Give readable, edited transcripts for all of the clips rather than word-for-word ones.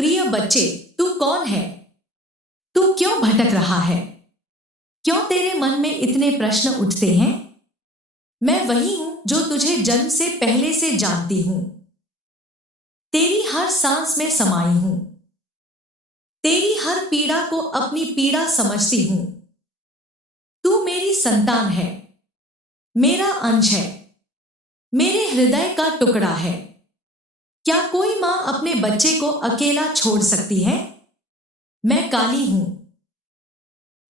प्रिय बच्चे, तू कौन है? तू क्यों भटक रहा है? क्यों तेरे मन में इतने प्रश्न उठते हैं? मैं वही हूं जो तुझे जन्म से पहले से जानती हूं। तेरी हर सांस में समाई हूं। तेरी हर पीड़ा को अपनी पीड़ा समझती हूं। तू मेरी संतान है, मेरा अंश है, मेरे हृदय का टुकड़ा है। क्या कोई मां अपने बच्चे को अकेला छोड़ सकती है? मैं काली हूं,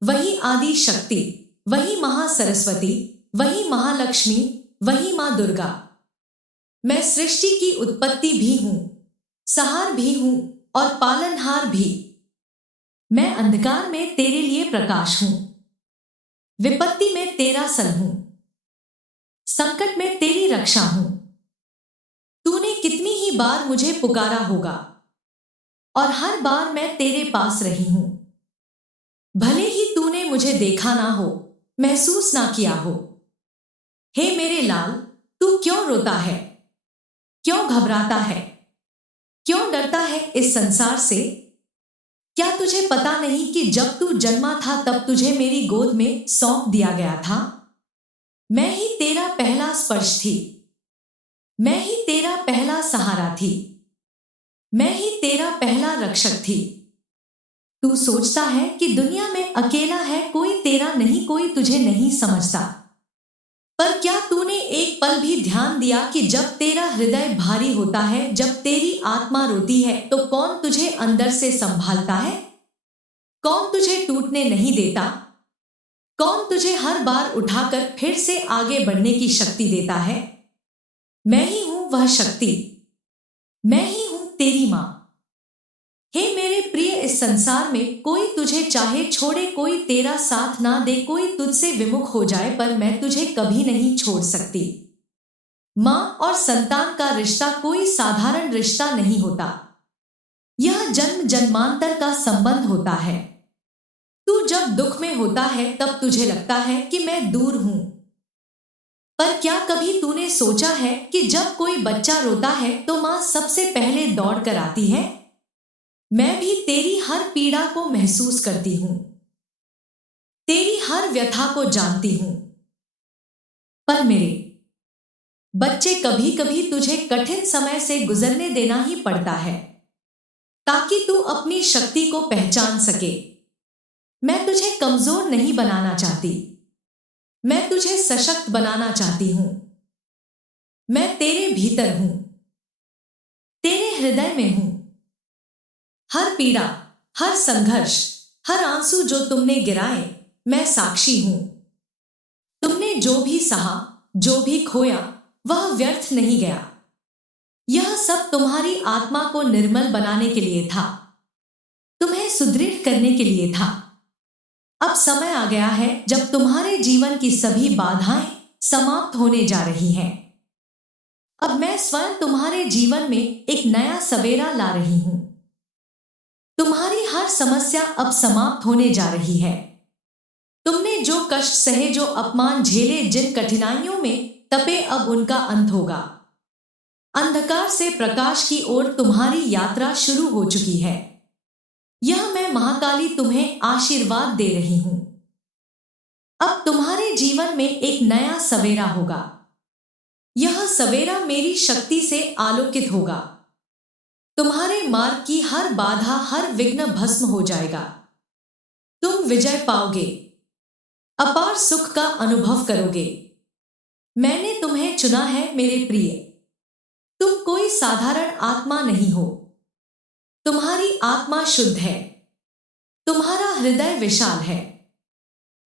वही आदि शक्ति, वही महासरस्वती, वही महालक्ष्मी, वही मां दुर्गा। मैं सृष्टि की उत्पत्ति भी हूं, सहार भी हूं और पालनहार भी। मैं अंधकार में तेरे लिए प्रकाश हूं, विपत्ति में तेरा सल हूं, संकट में तेरी रक्षा हूं। तूने कितनी ही बार मुझे पुकारा होगा और हर बार मैं तेरे पास रही हूं। भले ही तूने मुझे देखा ना हो, महसूस ना किया हो। हे मेरे लाल, तू क्यों रोता है? क्यों घबराता है? क्यों डरता है इस संसार से? क्या तुझे पता नहीं कि जब तू जन्मा था तब तुझे मेरी गोद में सौंप दिया गया था? मैं ही तेरा पहला स्पर्श थी, मैं ही तेरा पहला सहारा थी, मैं ही तेरा पहला रक्षक थी। तू सोचता है कि दुनिया में अकेला है, कोई तेरा नहीं, कोई तुझे नहीं समझता। पर क्या तूने एक पल भी ध्यान दिया कि जब तेरा हृदय भारी होता है, जब तेरी आत्मा रोती है, तो कौन तुझे अंदर से संभालता है? कौन तुझे टूटने नहीं देता? कौन तुझे हर बार उठाकर फिर से आगे बढ़ने की शक्ति देता है? मैं ही हूं वह शक्ति, मैं ही हूं तेरी मां। हे मेरे प्रिय, इस संसार में कोई तुझे चाहे छोड़े, कोई तेरा साथ ना दे, कोई तुझसे विमुख हो जाए, पर मैं तुझे कभी नहीं छोड़ सकती। मां और संतान का रिश्ता कोई साधारण रिश्ता नहीं होता। यह जन्म जन्मांतर का संबंध होता है। तू जब दुख में होता है तब तुझे लगता है कि मैं दूर हूं। पर क्या कभी तूने सोचा है कि जब कोई बच्चा रोता है तो मां सबसे पहले दौड़ कर आती है? मैं भी तेरी हर पीड़ा को महसूस करती हूं, तेरी हर व्यथा को जानती हूं। पर मेरे बच्चे, कभी कभी तुझे कठिन समय से गुजरने देना ही पड़ता है ताकि तू अपनी शक्ति को पहचान सके। मैं तुझे कमजोर नहीं बनाना चाहती, मैं तुझे सशक्त बनाना चाहती हूं। मैं तेरे भीतर हूं, तेरे हृदय में हूं। हर पीड़ा, हर संघर्ष, हर आंसू जो तुमने गिराए, मैं साक्षी हूं। तुमने जो भी सहा, जो भी खोया, वह व्यर्थ नहीं गया। यह सब तुम्हारी आत्मा को निर्मल बनाने के लिए था, तुम्हें सुदृढ़ करने के लिए था। अब समय आ गया है जब तुम्हारे जीवन की सभी बाधाएं समाप्त होने जा रही हैं। अब मैं स्वयं तुम्हारे जीवन में एक नया सवेरा ला रही हूं। तुम्हारी हर समस्या अब समाप्त होने जा रही है। तुमने जो कष्ट सहे, जो अपमान झेले, जिन कठिनाइयों में तपे, अब उनका अंत होगा। अंधकार से प्रकाश की ओर तुम्हारी यात्रा शुरू हो चुकी है। यह मैं महाकाली तुम्हें आशीर्वाद दे रही हूं। अब तुम्हारे जीवन में एक नया सवेरा होगा। यह सवेरा मेरी शक्ति से आलोकित होगा। तुम्हारे मार्ग की हर बाधा, हर विघ्न भस्म हो जाएगा। तुम विजय पाओगे, अपार सुख का अनुभव करोगे। मैंने तुम्हें चुना है मेरे प्रिय। तुम कोई साधारण आत्मा नहीं हो। तुम्हारी आत्मा शुद्ध है, तुम्हारा हृदय विशाल है।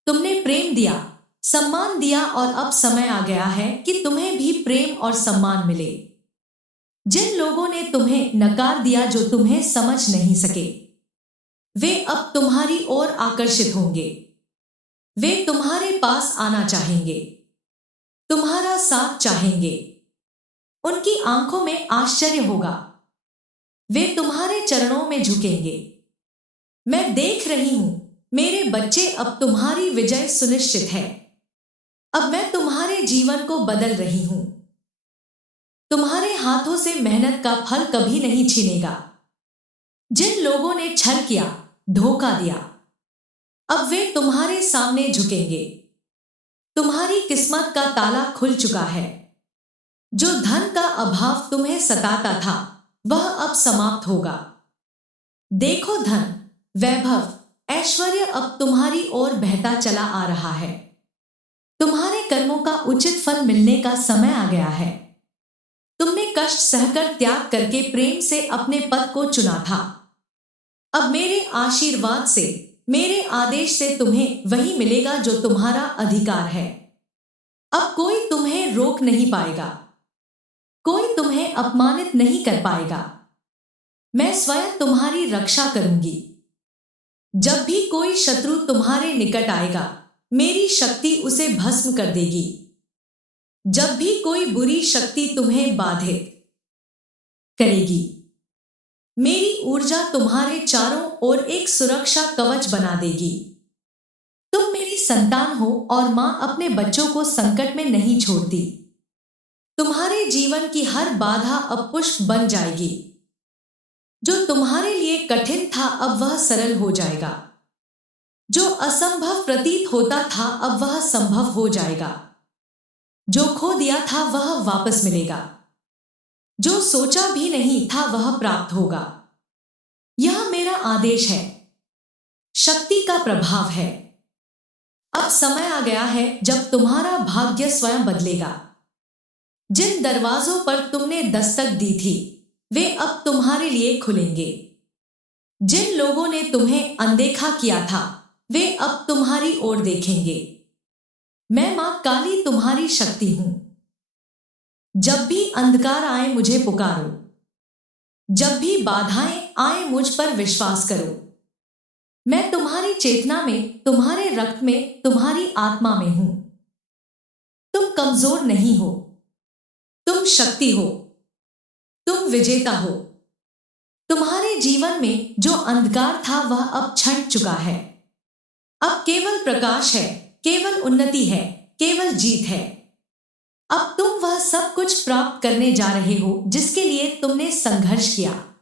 तुमने प्रेम दिया, सम्मान दिया, और अब समय आ गया है कि तुम्हें भी प्रेम और सम्मान मिले। जिन लोगों ने तुम्हें नकार दिया, जो तुम्हें समझ नहीं सके, वे अब तुम्हारी ओर आकर्षित होंगे। वे तुम्हारे पास आना चाहेंगे, तुम्हारा साथ चाहेंगे। उनकी आंखों में आश्चर्य होगा, वे तुम्हारे चरणों में झुकेंगे। मैं देख रही हूं मेरे बच्चे, अब तुम्हारी विजय सुनिश्चित है। अब मैं तुम्हारे जीवन को बदल रही हूं। तुम्हारे हाथों से मेहनत का फल कभी नहीं छिनेगा। जिन लोगों ने छल किया, धोखा दिया, अब वे तुम्हारे सामने झुकेंगे। तुम्हारी किस्मत का ताला खुल चुका है। जो धन का अभाव तुम्हें सताता था, वह अब समाप्त होगा। देखो, धन, वैभव, ऐश्वर्य अब तुम्हारी ओर बहता चला आ रहा है। तुम्हारे कर्मों का उचित फल मिलने का समय आ गया है। तुमने कष्ट सहकर त्याग करके प्रेम से अपने पद को चुना था। अब मेरे आशीर्वाद से, मेरे आदेश से तुम्हें वही मिलेगा जो तुम्हारा अधिकार है। अब कोई तुम्हें रोक नहीं पाएगा, कोई तुम्हें अपमानित नहीं कर पाएगा। मैं स्वयं तुम्हारी रक्षा करूंगी। जब भी कोई शत्रु तुम्हारे निकट आएगा, मेरी शक्ति उसे भस्म कर देगी। जब भी कोई बुरी शक्ति तुम्हें बाधित करेगी, मेरी ऊर्जा तुम्हारे चारों ओर एक सुरक्षा कवच बना देगी। तुम मेरी संतान हो और मां अपने बच्चों को संकट में नहीं छोड़ती। तुम्हारे जीवन की हर बाधा अब पुष्प बन जाएगी। जो तुम्हारे लिए कठिन था, अब वह सरल हो जाएगा। जो असंभव प्रतीत होता था, अब वह संभव हो जाएगा। जो खो दिया था, वह वापस मिलेगा। जो सोचा भी नहीं था, वह प्राप्त होगा। यह मेरा आदेश है, शक्ति का प्रभाव है। अब समय आ गया है जब तुम्हारा भाग्य स्वयं बदलेगा। जिन दरवाजों पर तुमने दस्तक दी थी, वे अब तुम्हारे लिए खुलेंगे। जिन लोगों ने तुम्हें अनदेखा किया था, वे अब तुम्हारी ओर देखेंगे। मैं मां काली तुम्हारी शक्ति हूं। जब भी अंधकार आए, मुझे पुकारो। जब भी बाधाएं आए, मुझ पर विश्वास करो। मैं तुम्हारी चेतना में, तुम्हारे रक्त में, तुम्हारी आत्मा में हूं। तुम कमजोर नहीं हो, तुम शक्ति हो, तुम विजेता हो। तुम्हारे जीवन में जो अंधकार था, वह अब छंट चुका है। अब केवल प्रकाश है, केवल उन्नति है, केवल जीत है। अब तुम वह सब कुछ प्राप्त करने जा रहे हो जिसके लिए तुमने संघर्ष किया।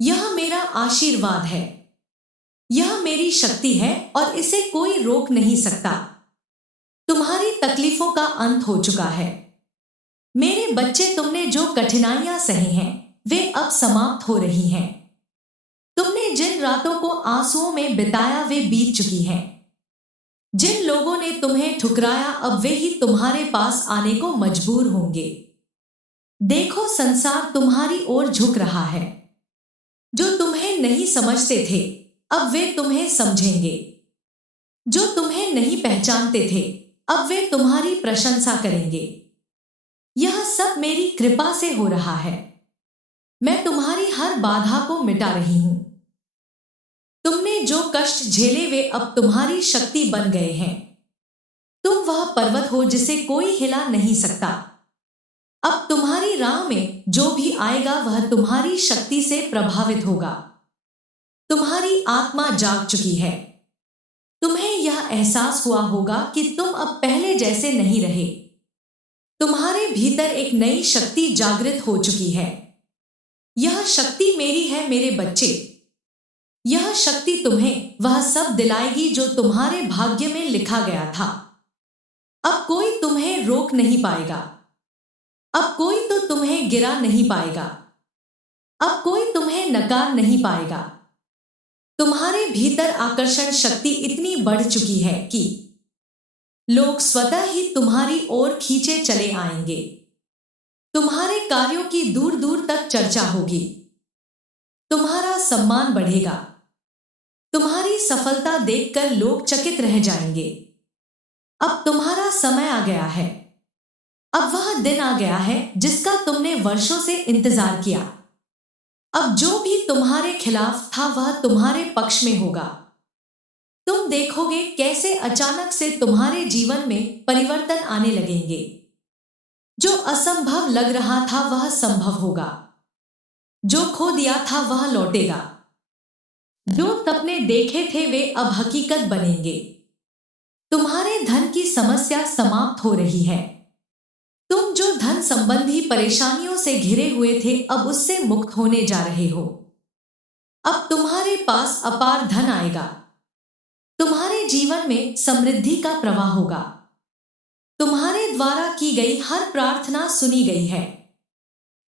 यह मेरा आशीर्वाद है, यह मेरी शक्ति है और इसे कोई रोक नहीं सकता। तुम्हारी तकलीफों का अंत हो चुका है। मेरे बच्चे, तुमने जो कठिनाइयां सही हैं, वे अब समाप्त हो रही हैं। तुमने जिन रातों को आंसुओं में बिताया, वे बीत चुकी हैं। जिन लोगों ने तुम्हें ठुकराया, अब वे ही तुम्हारे पास आने को मजबूर होंगे। देखो, संसार तुम्हारी ओर झुक रहा है। जो तुम्हें नहीं समझते थे, अब वे तुम्हें समझेंगे। जो तुम्हें नहीं पहचानते थे, अब वे तुम्हारी प्रशंसा करेंगे। यह सब मेरी कृपा से हो रहा है। मैं तुम्हारी हर बाधा को मिटा रही हूं। तुमने जो कष्ट झेले, वे अब तुम्हारी शक्ति बन गए हैं। तुम वह पर्वत हो जिसे कोई हिला नहीं सकता। अब तुम्हारी राह में जो भी आएगा, वह तुम्हारी शक्ति से प्रभावित होगा। तुम्हारी आत्मा जाग चुकी है। तुम्हें यह एहसास हुआ होगा कि तुम अब पहले जैसे नहीं रहे। तुम्हारे भीतर एक नई शक्ति जागृत हो चुकी है। यह शक्ति मेरी है, मेरे बच्चे। यह शक्ति तुम्हें वह सब दिलाएगी जो तुम्हारे भाग्य में लिखा गया था। अब कोई तुम्हें रोक नहीं पाएगा। अब कोई तो तुम्हें गिरा नहीं पाएगा। अब कोई तुम्हें नकार नहीं पाएगा। तुम्हारे भीतर आकर्षण शक्ति इतनी बढ़ चुकी है कि लोग स्वतः ही तुम्हारी ओर खींचे चले आएंगे। तुम्हारे कार्यों की दूर दूर तक चर्चा होगी। तुम्हारा सम्मान बढ़ेगा। तुम्हारी सफलता देखकर लोग चकित रह जाएंगे। अब तुम्हारा समय आ गया है। अब वह दिन आ गया है जिसका तुमने वर्षों से इंतजार किया। अब जो भी तुम्हारे खिलाफ था, वह तुम्हारे पक्ष में होगा। तुम देखोगे कैसे अचानक से तुम्हारे जीवन में परिवर्तन आने लगेंगे। जो असंभव लग रहा था, वह संभव होगा। जो खो दिया था, वह लौटेगा। जो सपने देखे थे, वे अब हकीकत बनेंगे। तुम्हारे धन की समस्या समाप्त हो रही है। तुम जो धन संबंधी परेशानियों से घिरे हुए थे, अब उससे मुक्त होने जा रहे हो। अब तुम्हारे पास अपार धन आएगा। तुम्हारे जीवन में समृद्धि का प्रवाह होगा। तुम्हारे द्वारा की गई हर प्रार्थना सुनी गई है।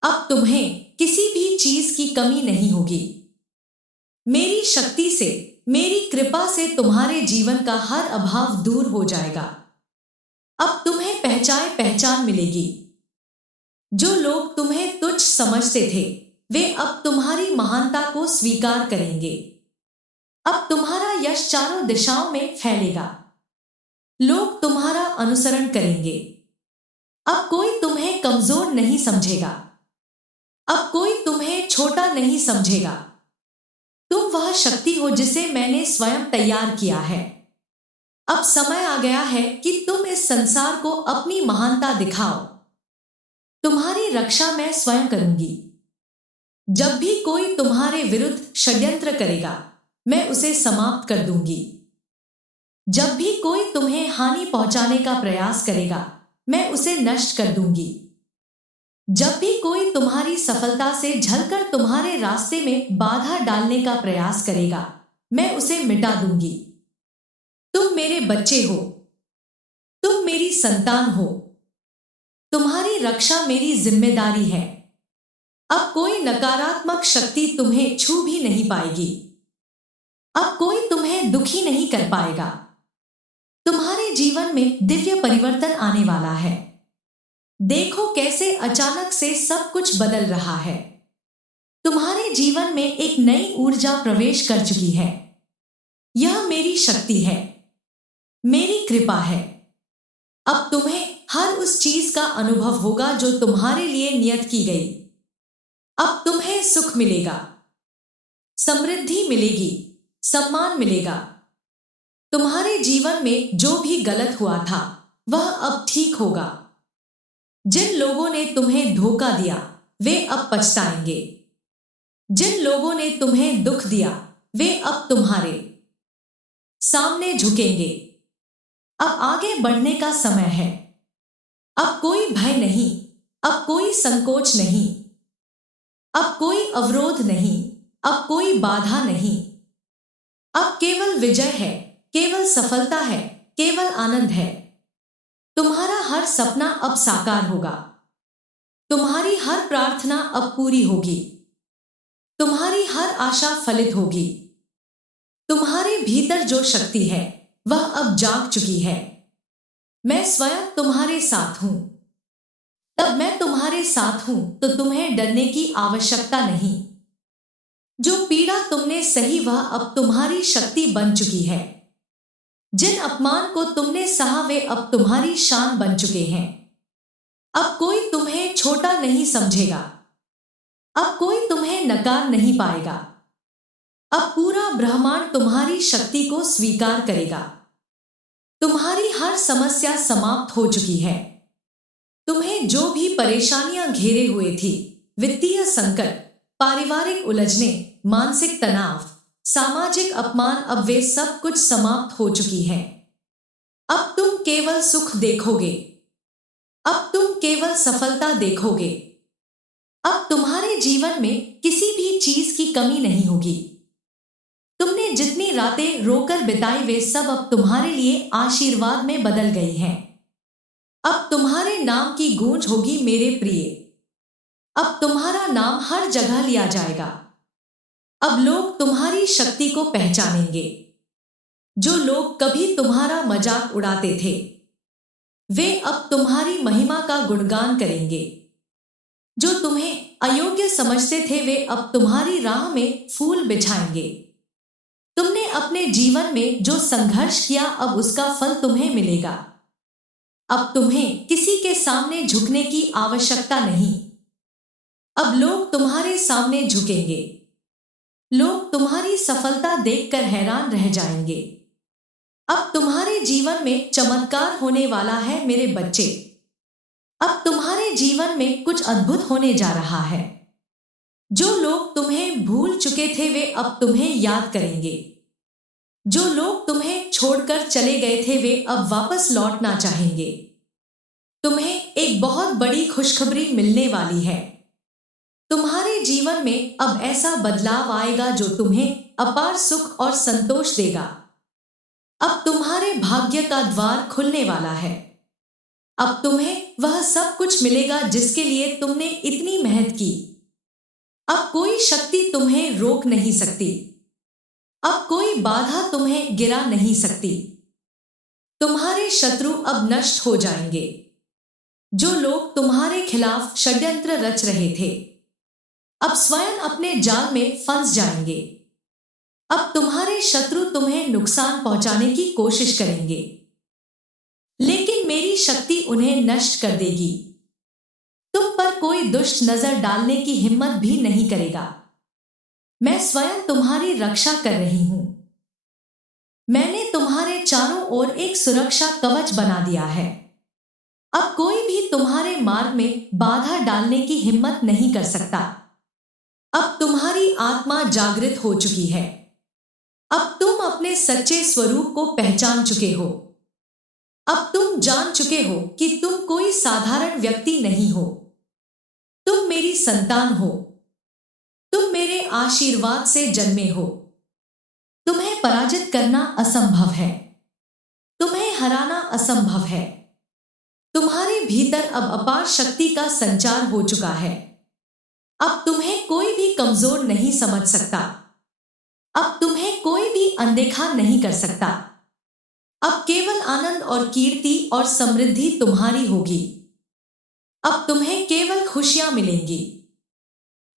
अब तुम्हें किसी भी चीज की कमी नहीं होगी। मेरी शक्ति से, मेरी कृपा से तुम्हारे जीवन का हर अभाव दूर हो जाएगा। अब तुम्हें पहचान मिलेगी। जो लोग तुम्हें तुच्छ समझते थे, वे अब तुम्हारी महानता को स्वीकार करेंगे। अब तुम्हारा यश चारों दिशाओं में फैलेगा। लोग तुम्हारा अनुसरण करेंगे। अब कोई तुम्हें कमजोर नहीं समझेगा। अब कोई तुम्हें छोटा नहीं समझेगा। तुम वह शक्ति हो जिसे मैंने स्वयं तैयार किया है। अब समय आ गया है कि तुम इस संसार को अपनी महानता दिखाओ। तुम्हारी रक्षा मैं स्वयं करूंगी। जब भी कोई तुम्हारे विरुद्ध षड्यंत्र करेगा, मैं उसे समाप्त कर दूंगी। जब भी कोई तुम्हें हानि पहुंचाने का प्रयास करेगा, मैं उसे नष्ट कर दूंगी। जब भी कोई तुम्हारी सफलता से झलकर तुम्हारे रास्ते में बाधा डालने का प्रयास करेगा, मैं उसे मिटा दूंगी। तुम मेरे बच्चे हो। तुम मेरी संतान हो। तुम्हारी रक्षा मेरी जिम्मेदारी है। अब कोई नकारात्मक शक्ति तुम्हें छू भी नहीं पाएगी। अब कोई तुम्हें दुखी नहीं कर पाएगा। तुम्हारे जीवन में दिव्य परिवर्तन आने वाला है। देखो कैसे अचानक से सब कुछ बदल रहा है। तुम्हारे जीवन में एक नई ऊर्जा प्रवेश कर चुकी है। यह मेरी शक्ति है, मेरी कृपा है। अब तुम्हें हर उस चीज का अनुभव होगा जो तुम्हारे लिए नियत की गई। अब तुम्हें सुख मिलेगा, समृद्धि मिलेगी, सम्मान मिलेगा। तुम्हारे जीवन में जो भी गलत हुआ था, वह अब ठीक होगा। जिन लोगों ने तुम्हें धोखा दिया, वे अब पछताएंगे। जिन लोगों ने तुम्हें दुख दिया, वे अब तुम्हारे सामने झुकेंगे। अब आगे बढ़ने का समय है। अब कोई भय नहीं, अब कोई संकोच नहीं, अब कोई अवरोध नहीं, अब कोई बाधा नहीं। अब केवल विजय है, केवल सफलता है, केवल आनंद है। तुम्हारा हर सपना अब साकार होगा। तुम्हारी हर प्रार्थना अब पूरी होगी। तुम्हारी हर आशा फलित होगी। तुम्हारे भीतर जो शक्ति है, वह अब जाग चुकी है। मैं स्वयं तुम्हारे साथ हूं। तब मैं तुम्हारे साथ हूं तो तुम्हें डरने की आवश्यकता नहीं। जो पीड़ा तुमने सही वह अब तुम्हारी शक्ति बन चुकी है। जिन अपमान को तुमने सहा वे अब तुम्हारी शान बन चुके हैं। अब कोई तुम्हें छोटा नहीं समझेगा। अब कोई तुम्हें नकार नहीं पाएगा। अब पूरा ब्रह्मांड तुम्हारी शक्ति को स्वीकार करेगा। तुम्हारी हर समस्या समाप्त हो चुकी है। तुम्हें जो भी परेशानियां घेरे हुए थी, वित्तीय संकट, पारिवारिक उलझने, मानसिक तनाव, सामाजिक अपमान, अब वे सब कुछ समाप्त हो चुकी है। अब तुम केवल सुख देखोगे। अब तुम केवल सफलता देखोगे। अब तुम्हारे जीवन में किसी भी चीज की कमी नहीं होगी। तुमने जितनी रातें रोकर बिताई वे सब अब तुम्हारे लिए आशीर्वाद में बदल गई हैं। अब तुम्हारे नाम की गूंज होगी मेरे प्रिय। अब तुम्हारा नाम हर जगह लिया जाएगा। अब लोग तुम्हारी शक्ति को पहचानेंगे। जो लोग कभी तुम्हारा मजाक उड़ाते थे, वे अब तुम्हारी महिमा का गुणगान करेंगे। जो तुम्हें अयोग्य समझते थे, वे अब तुम्हारी राह में फूल बिछाएंगे। तुमने अपने जीवन में जो संघर्ष किया, अब उसका फल तुम्हें मिलेगा। अब तुम्हें किसी के सामने झुकने की आवश्यकता नहीं। अब लोग तुम्हारे सामने झुकेंगे। लोग तुम्हारी सफलता देखकर हैरान रह जाएंगे। अब तुम्हारे जीवन में चमत्कार होने वाला है मेरे बच्चे। अब तुम्हारे जीवन में कुछ अद्भुत होने जा रहा है। जो लोग तुम्हें भूल चुके थे, वे अब तुम्हें याद करेंगे। जो लोग तुम्हें छोड़कर चले गए थे, वे अब वापस लौटना चाहेंगे। तुम्हें एक बहुत बड़ी खुशखबरी मिलने वाली है। तुम्हारे जीवन में अब ऐसा बदलाव आएगा जो तुम्हें अपार सुख और संतोष देगा। अब तुम्हारे भाग्य का द्वार खुलने वाला है। अब तुम्हें वह सब कुछ मिलेगा जिसके लिए तुमने इतनी मेहनत की। अब कोई शक्ति तुम्हें रोक नहीं सकती। अब कोई बाधा तुम्हें गिरा नहीं सकती। तुम्हारे शत्रु अब नष्ट हो जाएंगे। जो लोग तुम्हारे खिलाफ षड्यंत्र रच रहे थे अब स्वयं अपने जाल में फंस जाएंगे। अब तुम्हारे शत्रु तुम्हें नुकसान पहुंचाने की कोशिश करेंगे, लेकिन मेरी शक्ति उन्हें नष्ट कर देगी। तुम पर कोई दुष्ट नजर डालने की हिम्मत भी नहीं करेगा। मैं स्वयं तुम्हारी रक्षा कर रही हूं। मैंने तुम्हारे चारों ओर एक सुरक्षा कवच बना दिया है। अब कोई भी तुम्हारे मार्ग में बाधा डालने की हिम्मत नहीं कर सकता। अब तुम्हारी आत्मा जागृत हो चुकी है। अब तुम अपने सच्चे स्वरूप को पहचान चुके हो। अब तुम जान चुके हो कि तुम कोई साधारण व्यक्ति नहीं हो। तुम मेरी संतान हो। तुम मेरे आशीर्वाद से जन्मे हो। तुम्हें पराजित करना असंभव है। तुम्हें हराना असंभव है। तुम्हारे भीतर अब अपार शक्ति का संचार हो चुका है। अब तुम्हें कोई भी कमजोर नहीं समझ सकता। अब तुम्हें कोई भी अनदेखा नहीं कर सकता। अब केवल आनंद और कीर्ति और समृद्धि तुम्हारी होगी। अब तुम्हें केवल खुशियां मिलेंगी।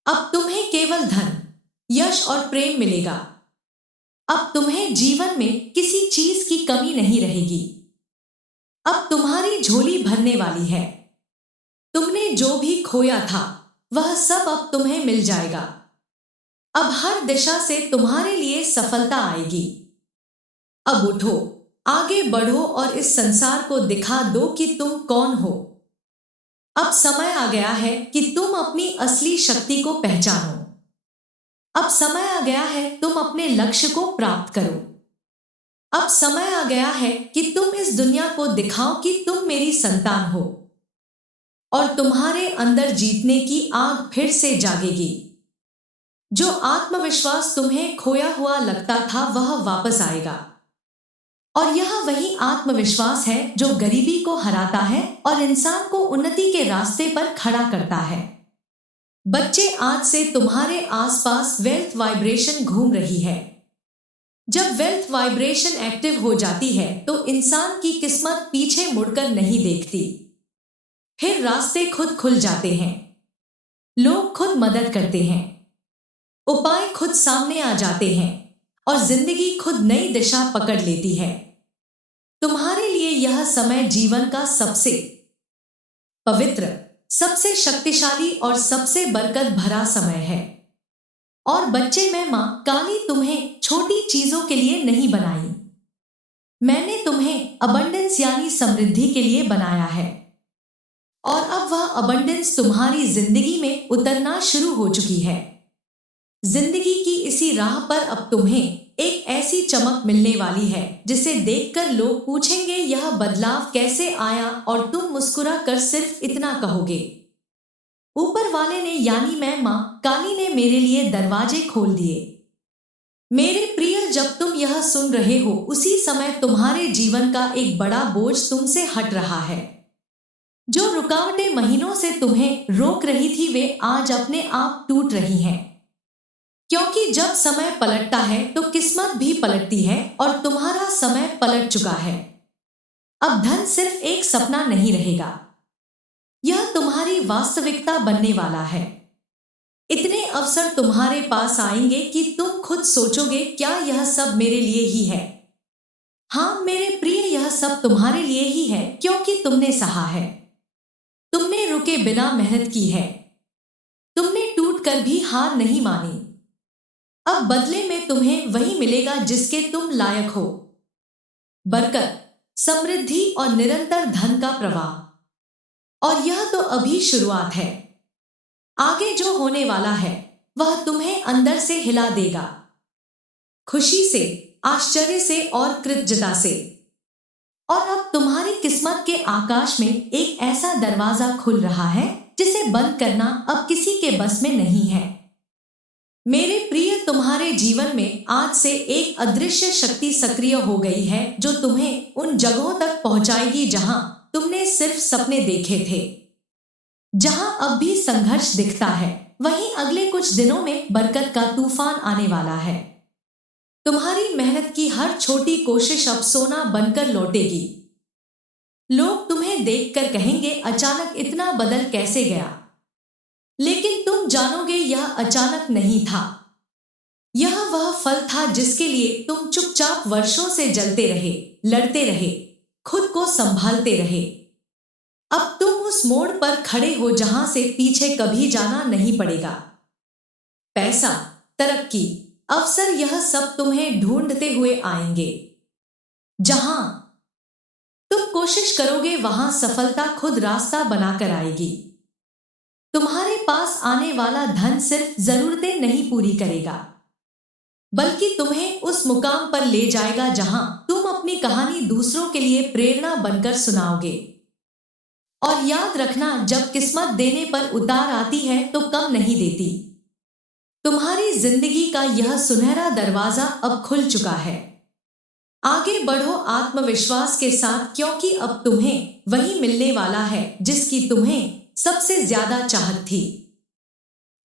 अब तुम्हें केवल धन, यश और प्रेम मिलेगा। अब तुम्हें जीवन में किसी चीज की कमी नहीं रहेगी। अब तुम्हारी झोली भरने वाली है। तुमने जो भी खोया था वह सब अब तुम्हें मिल जाएगा। अब हर दिशा से तुम्हारे लिए सफलता आएगी। अब उठो, आगे बढ़ो और इस संसार को दिखा दो कि तुम कौन हो। अब समय आ गया है कि तुम अपनी असली शक्ति को पहचानो। अब समय आ गया है तुम अपने लक्ष्य को प्राप्त करो। अब समय आ गया है कि तुम इस दुनिया को दिखाओ कि तुम मेरी संतान हो और तुम्हारे अंदर जीतने की आग फिर से जागेगी। जो आत्मविश्वास तुम्हें खोया हुआ लगता था वह वापस आएगा। और यह वही आत्मविश्वास है जो गरीबी को हराता है और इंसान को उन्नति के रास्ते पर खड़ा करता है। बच्चे, आज से तुम्हारे आसपास वेल्थ वाइब्रेशन घूम रही है। जब वेल्थ वाइब्रेशन एक्टिव हो जाती है तो इंसान की किस्मत पीछे मुड़कर नहीं देखती। फिर रास्ते खुद खुल जाते हैं। लोग खुद मदद करते हैं। उपाय खुद सामने आ जाते हैं और जिंदगी खुद नई दिशा पकड़ लेती है। तुम्हारे लिए यह समय जीवन का सबसे पवित्र, सबसे शक्तिशाली और सबसे बरकत भरा समय है। और बच्चे, मैं मां काली तुम्हें छोटी चीजों के लिए नहीं बनाई। मैंने तुम्हें अबंडेंस यानी समृद्धि के लिए बनाया है। और अब वह अबंडेंस तुम्हारी जिंदगी में उतरना शुरू हो चुकी है। जिंदगी की इसी राह पर अब तुम्हें एक ऐसी चमक मिलने वाली है जिसे देखकर लोग पूछेंगे यह बदलाव कैसे आया, और तुम मुस्कुरा कर सिर्फ इतना कहोगे, ऊपर वाले ने यानी मैं मां काली ने मेरे लिए दरवाजे खोल दिए। मेरे प्रिय, जब तुम यह सुन रहे हो उसी समय तुम्हारे जीवन का एक बड़ा बोझ तुमसे हट रहा है। जो रुकावटें महीनों से तुम्हें रोक रही थी वे आज अपने आप टूट रही हैं। क्योंकि जब समय पलटता है तो किस्मत भी पलटती है और तुम्हारा समय पलट चुका है। अब धन सिर्फ एक सपना नहीं रहेगा, यह तुम्हारी वास्तविकता बनने वाला है। इतने अवसर तुम्हारे पास आएंगे कि तुम खुद सोचोगे, क्या यह सब मेरे लिए ही है? हाँ मेरे प्रिय, यह सब तुम्हारे लिए ही है, क्योंकि तुमने सहा है। तुमने रुके बिना मेहनत की है। तुमने टूट कर भी हार नहीं मानी। अब बदले में तुम्हें वही मिलेगा जिसके तुम लायक हो। बरकत, समृद्धि और निरंतर धन का प्रवाह। और यह तो अभी शुरुआत है। आगे जो होने वाला है वह तुम्हें अंदर से हिला देगा, खुशी से, आश्चर्य से और कृतज्ञता से। और अब तुम्हारी किस्मत के आकाश में एक ऐसा दरवाजा खुल रहा है जिसे बंद करना अब किसी के बस में नहीं है। मेरे प्रिय, तुम्हारे जीवन में आज से एक अदृश्य शक्ति सक्रिय हो गई है जो तुम्हें उन जगहों तक पहुंचाएगी जहां तुमने सिर्फ सपने देखे थे। जहां अब भी संघर्ष दिखता है, वहीं अगले कुछ दिनों में बरकत का तूफान आने वाला है। तुम्हारी मेहनत की हर छोटी कोशिश अब सोना बनकर लौटेगी। लोग तुम्हें देखकर कहेंगे, अचानक इतना बदल कैसे गया? लेकिन तुम जानोगे यह अचानक नहीं था। यह वह फल था जिसके लिए तुम चुपचाप वर्षों से जलते रहे, लड़ते रहे, खुद को संभालते रहे। अब तुम उस मोड़ पर खड़े हो जहां से पीछे कभी जाना नहीं पड़ेगा। पैसा, तरक्की, अवसर, यह सब तुम्हें ढूंढते हुए आएंगे। जहां तुम कोशिश करोगे वहां सफलता खुद रास्ता बनाकर आएगी। तुम्हारे पास आने वाला धन सिर्फ जरूरतें नहीं पूरी करेगा, बल्कि तुम्हें उस मुकाम पर ले जाएगा जहां तुम अपनी कहानी दूसरों के लिए प्रेरणा बनकर सुनाओगे। और याद रखना, जब किस्मत देने पर उतार आती है तो कम नहीं देती। तुम्हारी जिंदगी का यह सुनहरा दरवाजा अब खुल चुका है। आगे बढ़ो आत्मविश्वास के साथ, क्योंकि अब तुम्हें वही मिलने वाला है जिसकी तुम्हें सबसे ज्यादा चाहत थी।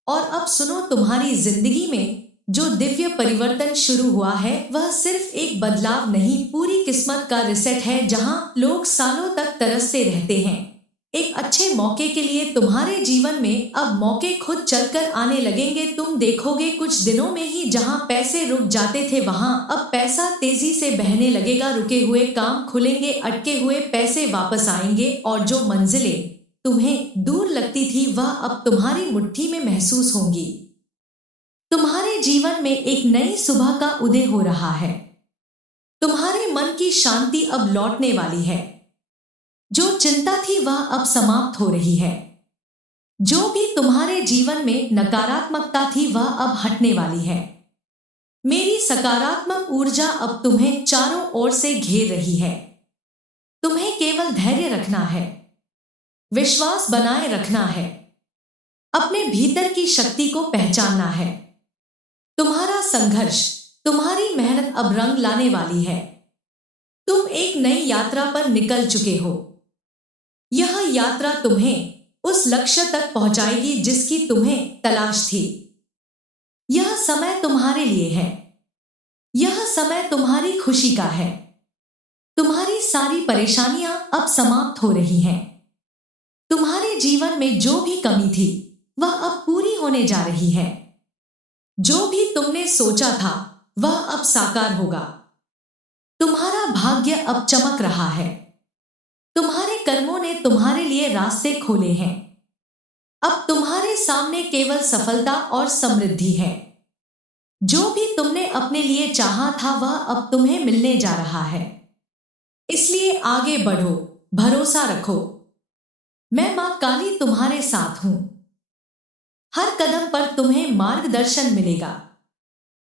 और अब सुनो, तुम्हारी जिंदगी में जो दिव्य परिवर्तन शुरू हुआ है वह सिर्फ एक बदलाव नहीं, पूरी किस्मत का रिसेट है। जहां लोग सालों तक तरसते रहते हैं एक अच्छे मौके के लिए, तुम्हारे जीवन में अब मौके खुद चलकर आने लगेंगे। तुम देखोगे कुछ दिनों में ही जहां पैसे रुक जाते थे वहां अब पैसा तेजी से बहने लगेगा। रुके हुए काम खुलेंगे, अटके हुए पैसे वापस आएंगे, और जो मंजिलें तुम्हें दूर लगती थी वह अब तुम्हारी मुट्ठी में महसूस होंगी। तुम्हारे जीवन में एक नई सुबह का उदय हो रहा है। तुम्हारे मन की शांति अब लौटने वाली है। जो चिंता थी वह अब समाप्त हो रही है। जो भी तुम्हारे जीवन में नकारात्मकता थी वह अब हटने वाली है। मेरी सकारात्मक ऊर्जा अब तुम्हें चारों ओर से घेर रही है। तुम्हें केवल धैर्य रखना है, विश्वास बनाए रखना है, अपने भीतर की शक्ति को पहचानना है। तुम्हारा संघर्ष, तुम्हारी मेहनत अब रंग लाने वाली है। तुम एक नई यात्रा पर निकल चुके हो। यह यात्रा तुम्हें उस लक्ष्य तक पहुंचाएगी जिसकी तुम्हें तलाश थी। यह समय तुम्हारे लिए है। यह समय तुम्हारी खुशी का है। तुम्हारी सारी परेशानियां अब समाप्त हो रही हैं। तुम्हारे जीवन में जो भी कमी थी वह अब पूरी होने जा रही है। जो भी तुमने सोचा था वह अब साकार होगा। तुम्हारा भाग्य अब चमक रहा है। तुम्हारे कर्मों ने तुम्हारे लिए रास्ते खोले हैं। अब तुम्हारे सामने केवल सफलता और समृद्धि है। जो भी तुमने अपने लिए चाहा था वह अब तुम्हें मिलने जा रहा है। इसलिए आगे बढ़ो, भरोसा रखो। मैं मां काली तुम्हारे साथ हूं। हर कदम पर तुम्हें मार्गदर्शन मिलेगा।